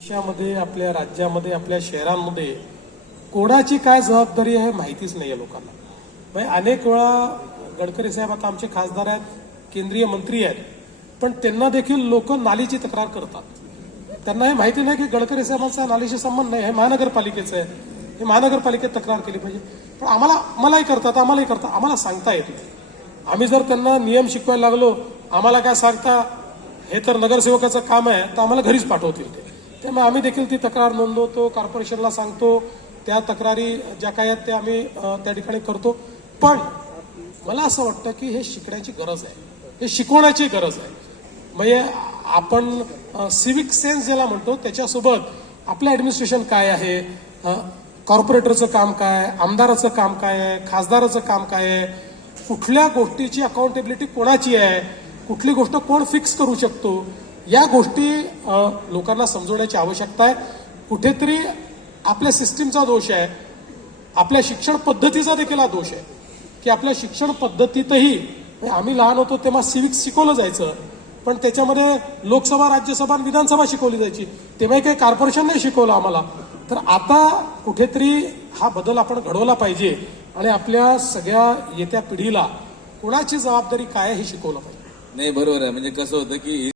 देशामध्ये, आपल्या राज्यामध्ये, आपल्या शहरांमध्ये कोणाची काय जबाबदारी आहे माहितीच नाही आहे लोकांना. म्हणजे अनेक वेळा गडकरी साहेब आता आमचे खासदार आहेत, केंद्रीय मंत्री आहेत, पण त्यांना देखील लोक नालीची तक्रार करतात. त्यांना हे माहिती नाही की गडकरी साहेबांचा नालीशी संबंध नाही, हे महानगरपालिकेचं आहे, हे महानगरपालिकेत तक्रार केली पाहिजे. पण मलाही करतात, आम्हाला सांगता येत नाही. आम्ही जर त्यांना नियम शिकवायला लागलो, आम्हाला काय सांगता, हे तर नगरसेवकाचं काम आहे, तर आम्हाला घरीच पाठवतील ते. त्यामुळे आम्ही देखील ती तक्रार नोंदवतो, कॉर्पोरेशनला सांगतो, त्या तक्रारी ज्या काय आहेत त्या आम्ही त्या ठिकाणी करतो. पण मला असं वाटतं की हे शिकण्याची गरज आहे, हे शिकवण्याची गरज आहे. म्हणजे आपण सिव्हिक सेन्स ज्याला म्हणतो त्याच्यासोबत आपलं ऍडमिनिस्ट्रेशन काय आहे, कॉर्पोरेटरचं काम काय, आमदाराचं काम काय आहे, खासदाराचं काम काय आहे, कुठल्या गोष्टीची अकाउंटेबिलिटी कोणाची आहे, कुठली गोष्ट कोण फिक्स करू शकतो, या गोष्टी लोकांना समजवण्याची आवश्यकता आहे. कुठेतरी आपल्या सिस्टीमचा दोष आहे, आपल्या शिक्षण पद्धतीचा देखील हा दोष आहे की आपल्या शिक्षण पद्धतीतही आम्ही लहान होतो तेव्हा सिव्हिक्स शिकवलं जायचं, पण त्याच्यामध्ये लोकसभा, राज्यसभा आणि विधानसभा शिकवली जायची, तेव्हाही काही कॉर्पोरेशन नाही शिकवलं आम्हाला. तर आता कुठेतरी हा बदल आपण घडवला पाहिजे आणि आपल्या सगळ्या येत्या पिढीला कोणाची जबाबदारी काय हे शिकवलं पाहिजे. नाही, बरोबर आहे. म्हणजे कसं होतं की